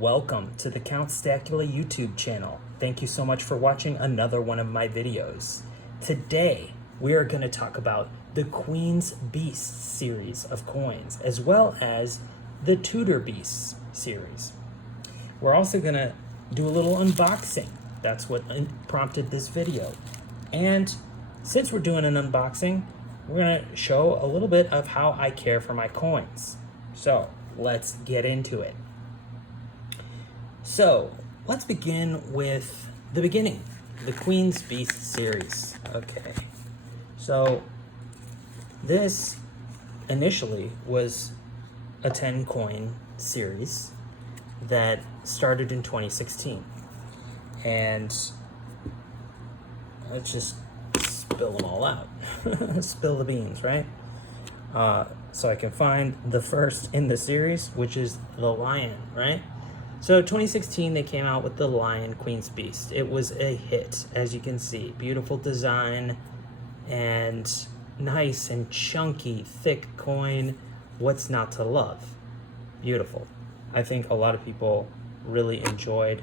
Welcome to the Count Stacula YouTube channel. Thank you so much for watching another one of my videos. Today, we are going to talk about the Queen's Beasts series of coins, as well as the Tudor Beasts series. We're also going to do a little unboxing. That's what prompted this video. And since we're doing an unboxing, we're going to show a little bit of how I care for my coins. So, let's get into it. So, let's begin with the beginning, the Queen's Beasts series. Okay, so this initially was a 10 coin series that started in 2016. And let's just spill them all out. Spill the beans, right? So I can find the first in the series, which is the Lion, right? So 2016, they came out with the Lion Queen's Beast. It was a hit, as you can see. Beautiful design and nice and chunky, thick coin. What's not to love? Beautiful. I think a lot of people really enjoyed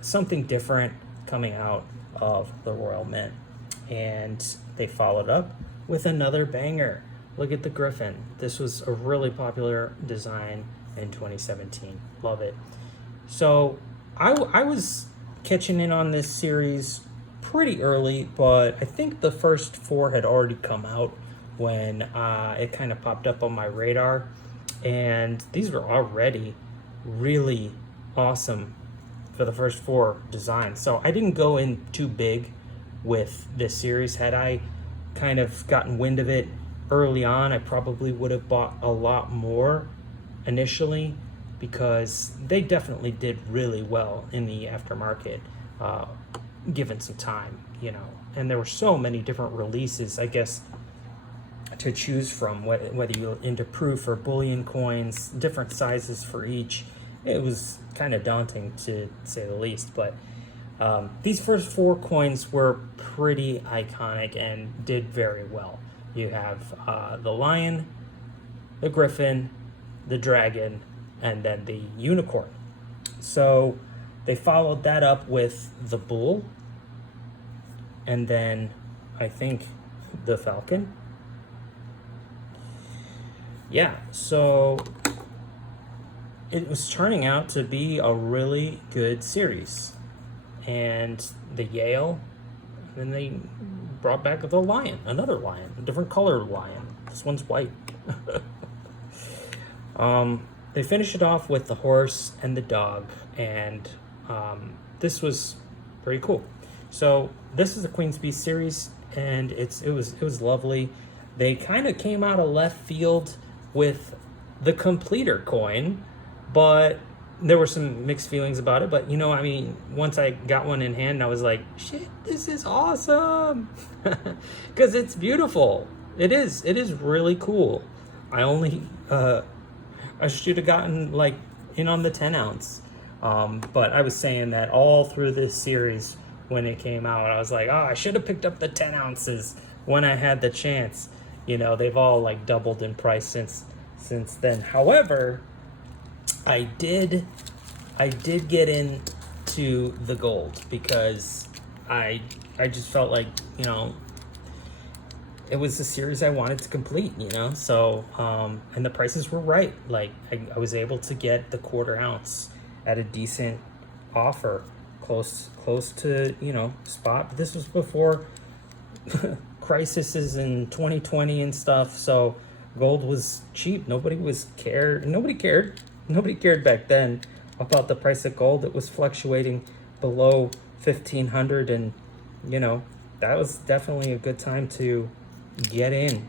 something different coming out of the Royal Mint. And they followed up with another banger. Look at the Griffin. This was a really popular design in 2017. Love it. So I was catching in on this series pretty early, but I think the first four had already come out when it kind of popped up on my radar. And these were already really awesome for the first four designs. So I didn't go in too big with this series. Had I kind of gotten wind of it early on, I probably would have bought a lot more initially, because they definitely did really well in the aftermarket, given some time, you know. And there were so many different releases, I guess, to choose from, whether you're into proof or bullion coins, different sizes for each. It was kind of daunting, to say the least. But these first four coins were pretty iconic and did very well. You have the Lion, the Griffin, the Dragon, and then the Unicorn. So they followed that up with the Bull, and then I think the Falcon. Yeah, so it was turning out to be a really good series. And the Yale, and then they brought back the Lion, another lion, a different color lion. This one's white. They finished it off with the horse and the dog, and this was pretty cool. So this is the Queen's Beast series, and it was lovely. They kind of came out of left field with the Completer coin, but there were some mixed feelings about it. But, you know, I mean, once I got one in hand, I was like, shit, this is awesome. Because it's beautiful. It is really cool. I should have gotten like in on the 10 ounce. But I was saying that all through this series when it came out. I was like, oh, I should have picked up the 10 ounces when I had the chance. You know, they've all like doubled in price since then. However, I did get into the gold because I just felt like, you know, it was a series I wanted to complete, you know. So and the prices were right. Like I was able to get the 1/4 ounce at a decent offer, close to, you know, spot. But this was before crises in 2020 and stuff, so gold was cheap. Nobody cared back then about the price of gold. It was fluctuating below 1,500, and you know, that was definitely a good time to get in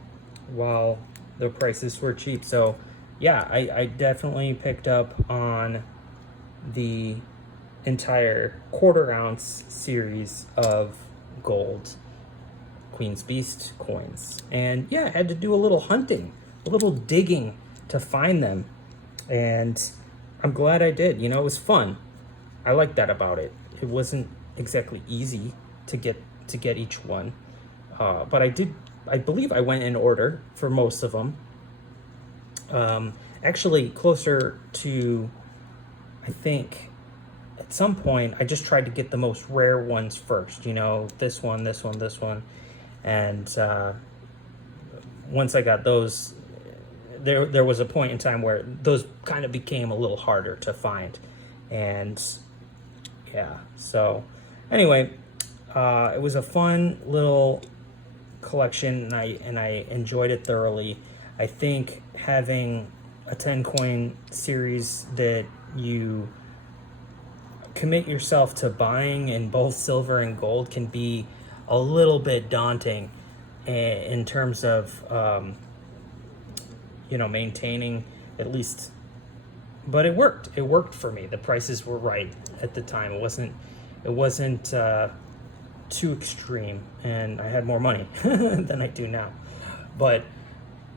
while the prices were cheap. So yeah, I definitely picked up on the entire 1/4 ounce series of gold Queen's Beast coins. And yeah, I had to do a little hunting, a little digging to find them. And I'm glad I did. You know, it was fun. I like that about it. It wasn't exactly easy to get each one. But I believe I went in order for most of them. Actually, closer to I think at some point I just tried to get the most rare ones first, you know, this one, this one, this one. And once I got those, there was a point in time where those kind of became a little harder to find. And yeah, so anyway, it was a fun little collection, and I enjoyed it thoroughly. I think having a 10 coin series that you commit yourself to buying in both silver and gold can be a little bit daunting in terms of you know, maintaining at least, but it worked for me. The prices were right at the time. It wasn't too extreme, and I had more money than I do now. But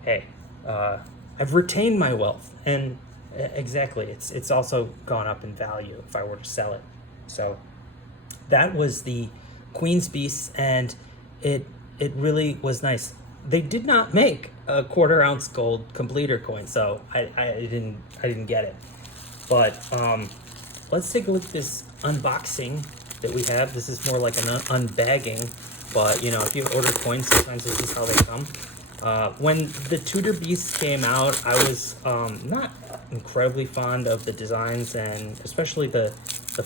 hey, I've retained my wealth, and exactly, it's also gone up in value if I were to sell it. So that was the Queen's Beasts, and it really was nice. They did not make a 1/4 ounce gold completer coin, so I didn't get it. But let's take a look at this unboxing that we have. This is more like an unbagging, but you know, if you order coins, sometimes this is how they come. When the Tudor Beasts came out, I was not incredibly fond of the designs, and especially the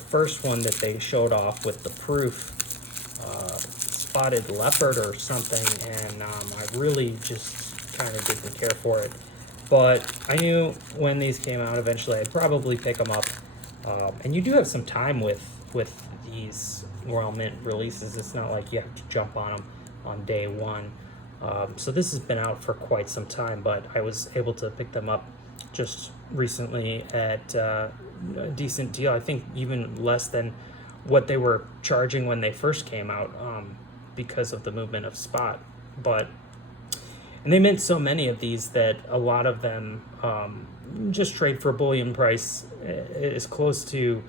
first one that they showed off with the proof spotted leopard or something, and I really just kind of didn't care for it. But I knew when these came out, eventually I'd probably pick them up. And you do have some time with these Royal Mint releases. It's not like you have to jump on them on day one. So this has been out for quite some time, but I was able to pick them up just recently at a decent deal. I think even less than what they were charging when they first came out, because of the movement of spot. And they mint so many of these that a lot of them just trade for bullion price as close to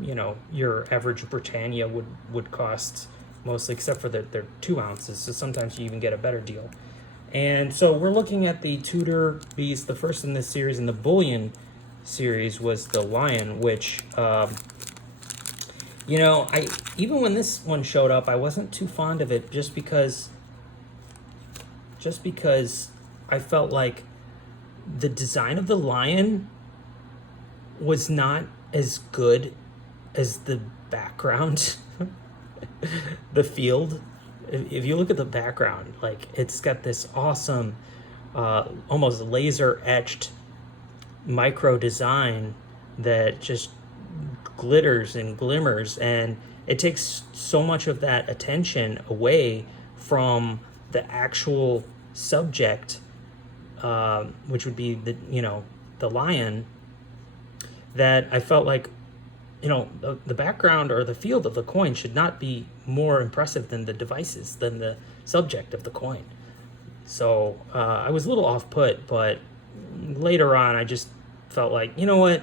you know, your average Britannia would cost, mostly, except for that they're 2 ounces, so sometimes you even get a better deal. And so we're looking at the Tudor Beast. The first in this series, in the bullion series, was the Lion, which you know, even when this one showed up, I wasn't too fond of it, just because I felt like the design of the Lion was not as good as the background. The field, if you look at the background, like, it's got this awesome almost laser etched micro design that just glitters and glimmers, and it takes so much of that attention away from the actual subject, which would be the, you know, the lion, that I felt like, you know, the background or the field of the coin should not be more impressive than the devices, than the subject of the coin. So I was a little off put, but later on I just felt like, you know what,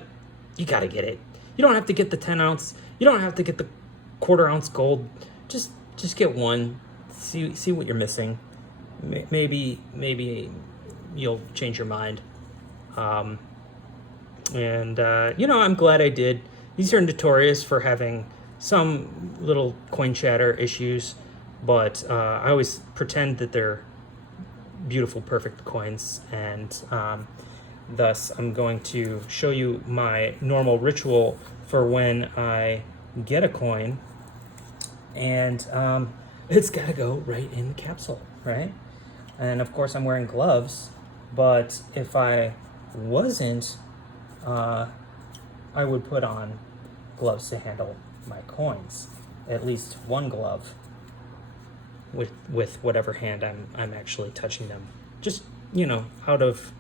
you got to get it. You don't have to get the 10 ounce. You don't have to get the 1/4 ounce gold. Just get one. See what you're missing. Maybe you'll change your mind. You know, I'm glad I did. These are notorious for having some little coin chatter issues, but I always pretend that they're beautiful, perfect coins, and thus I'm going to show you my normal ritual for when I get a coin, and it's got to go right in the capsule, right? And of course I'm wearing gloves, but if I wasn't, I would put on gloves to handle my coins, at least one glove with whatever hand I'm actually touching them, just, you know, out of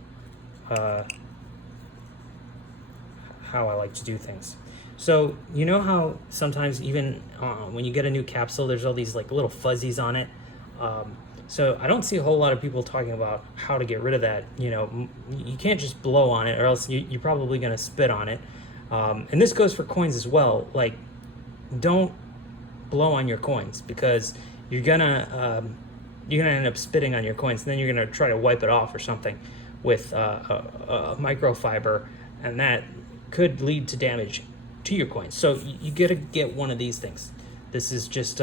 how I like to do things. So you know how sometimes even when you get a new capsule, there's all these like little fuzzies on it. So I don't see a whole lot of people talking about how to get rid of that. You know, you can't just blow on it, or else you're probably going to spit on it. And this goes for coins as well. Like, don't blow on your coins, because you're gonna end up spitting on your coins, and then you're gonna try to wipe it off or something with a microfiber, and that could lead to damage to your coins. So you gotta get one of these things. This is just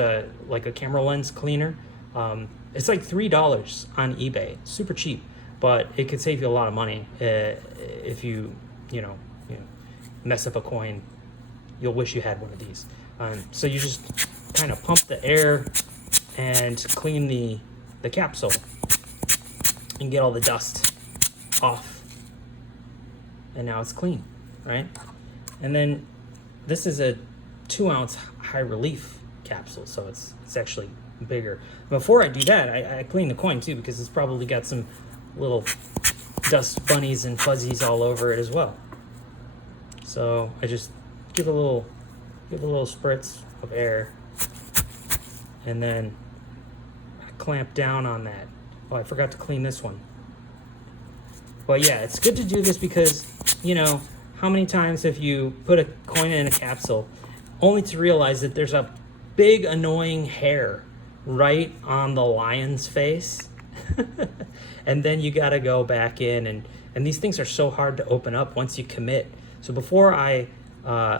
like a camera lens cleaner. It's like $3 on eBay, super cheap, but it could save you a lot of money if you mess up a coin. You'll wish you had one of these. So you just kind of pump the air and clean the capsule and get all the dust off. And now it's clean, right? And then this is a 2-ounce high relief capsule, so it's actually bigger. Before I do that, I clean the coin too, because it's probably got some little dust bunnies and fuzzies all over it as well. So I just give a little spritz of air, and then I clamp down on that. Oh, I forgot to clean this one. But yeah, it's good to do this because, how many times have you put a coin in a capsule only to realize that there's a big annoying hair right on the lion's face? And then you got to go back in, and these things are so hard to open up once you commit. So before I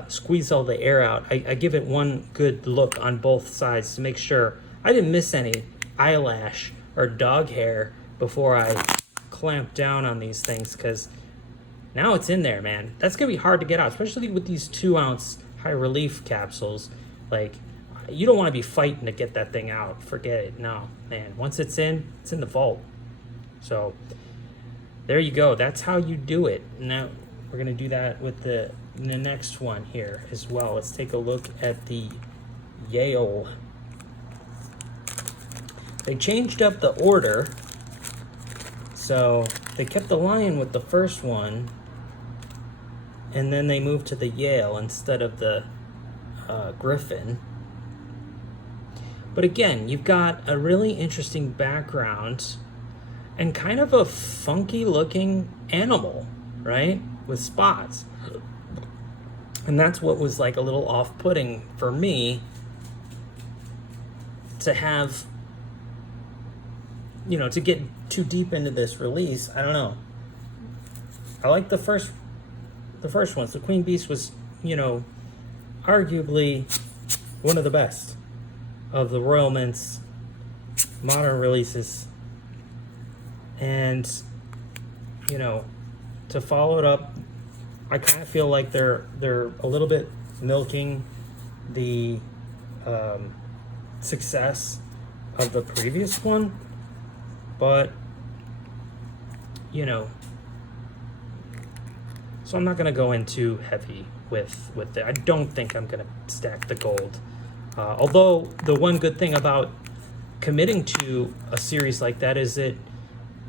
squeeze all the air out, I give it one good look on both sides to make sure I didn't miss any eyelash or dog hair before I clamp down on these things, because now it's in there, man. That's gonna be hard to get out, especially with these 2-ounce high relief capsules. Like, you don't want to be fighting to get that thing out. Forget it. No, man. Once it's in the vault. So there you go. That's how you do it. Now we're gonna do that with the next one here as well. Let's take a look at the Yale. They changed up the order. So they kept the lion with the first one, and then they moved to the Yale instead of the Griffin. But again, you've got a really interesting background and kind of a funky looking animal, right? With spots. And that's what was like a little off-putting for me, to have, to get too deep into this release. I don't know. I like the first one. So Queen Beast was, arguably one of the best of the Royal Mint's modern releases. And, to follow it up, I kind of feel like they're a little bit milking the success of the previous one, but so I'm not going to go in too heavy with it. I don't think I'm going to stack the gold. Although the one good thing about committing to a series like that is that,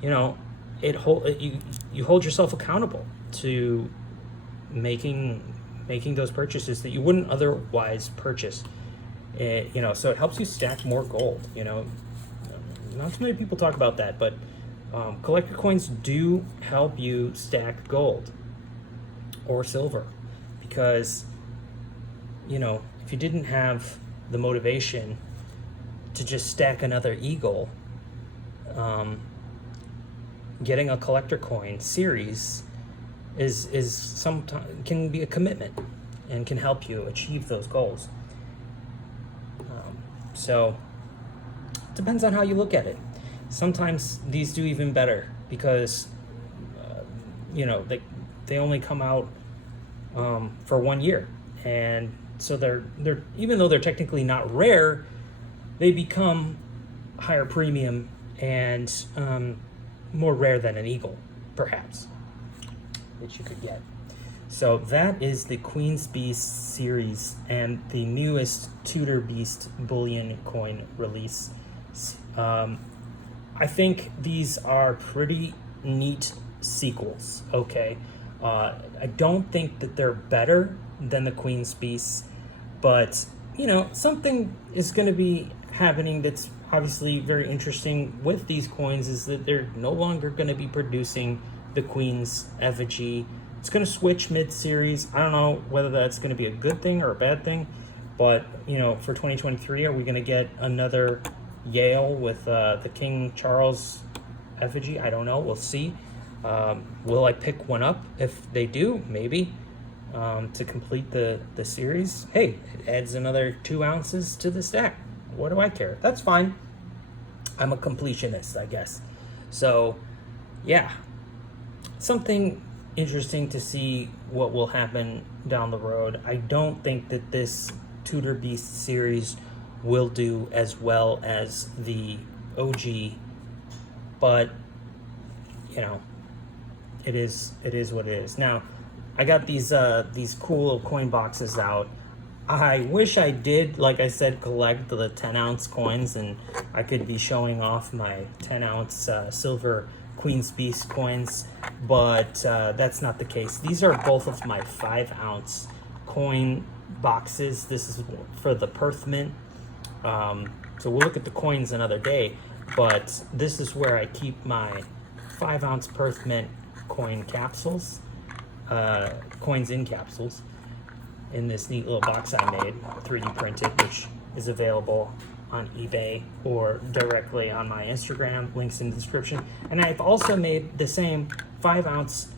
you hold yourself accountable to making those purchases that you wouldn't otherwise purchase. So it helps you stack more gold. Not too many people talk about that, but collector coins do help you stack gold or silver, because if you didn't have the motivation to just stack another eagle, getting a collector coin series is sometimes can be a commitment and can help you achieve those goals. So it depends on how you look at it. Sometimes these do even better because they only come out for 1 year, and so they're even though they're technically not rare, they become higher premium and more rare than an eagle, perhaps, that you could get. So that is the Queen's Beast series and the newest Tudor Beast bullion coin release. I think these are pretty neat sequels, okay? I don't think that they're better than the Queen's Beast, but, something is going to be happening that's obviously very interesting with these coins, is that they're no longer going to be producing the Queen's effigy. It's going to switch mid-series. I don't know whether that's going to be a good thing or a bad thing, but, for 2023, are we going to get another Yale with the King Charles effigy? I don't know. We'll see. Will I pick one up if they do? Maybe. to complete the series. Hey, it adds another 2 ounces to the stack. What do I care? That's fine. I'm a completionist, I guess. So, yeah, something interesting to see what will happen down the road. I don't think that this Tudor Beasts series will do as well as the OG, but you know, it is what it is. Now, I got these cool coin boxes out. I wish I did, like I said, collect the 10-ounce coins, and I could be showing off my 10-ounce silver Queen's Beast coins, but that's not the case. These are both of my 5-ounce coin boxes. This is for the Perth Mint. So we'll look at the coins another day, but this is where I keep my 5-ounce Perth Mint coin capsules, coins in capsules, in this neat little box I made, 3D printed, which is available on eBay or directly on my Instagram, links in the description. And I've also made the same 5-ounce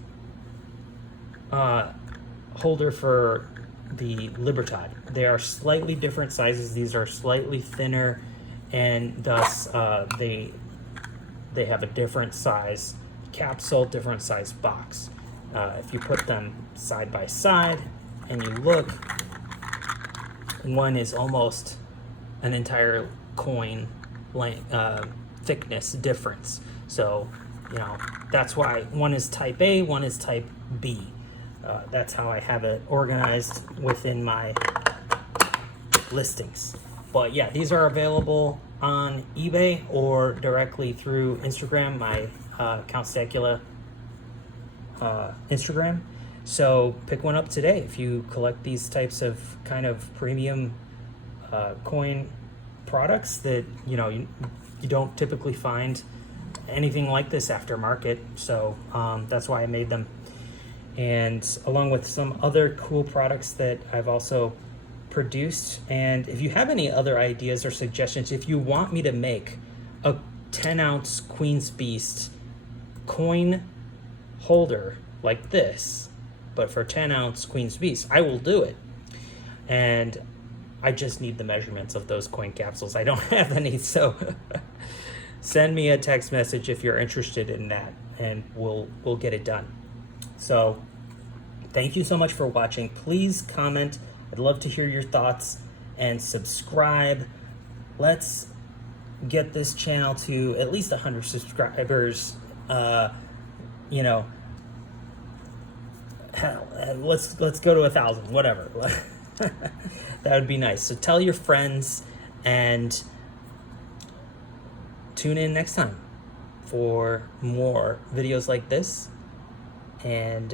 holder for the Libertad. They are slightly different sizes. These are slightly thinner, and thus they have a different size capsule, different size box. If you put them side by side and you look, one is almost an entire coin length, thickness difference. So, you know, that's why one is type A, one is type B. That's how I have it organized within my listings. But yeah, these are available on eBay or directly through Instagram, my Count Stacula Instagram. So pick one up today if you collect these types of kind of premium coin products that you don't typically find anything like this aftermarket. So that's why I made them, and along with some other cool products that I've also produced. And if you have any other ideas or suggestions, if you want me to make a 10-ounce Queen's Beast coin holder like this, but for 10-ounce Queen's Beast, I will do it. And I just need the measurements of those coin capsules. I don't have any, so send me a text message if you're interested in that, and we'll get it done. So thank you so much for watching. Please comment. I'd love to hear your thoughts, and subscribe. Let's get this channel to at least 100 subscribers. Hell, let's go to 1,000, whatever. That would be nice. So tell your friends, and tune in next time for more videos like this. And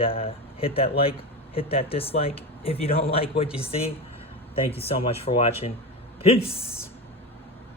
hit that like, hit that dislike if you don't like what you see. Thank you so much for watching. Peace.